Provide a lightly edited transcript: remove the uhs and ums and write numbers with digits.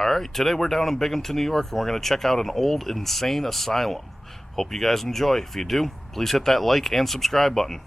Alright, today we're down in Binghamton, New York, and we're going to check out an old, insane asylum. Hope you guys enjoy. If you do, please hit that like and subscribe button.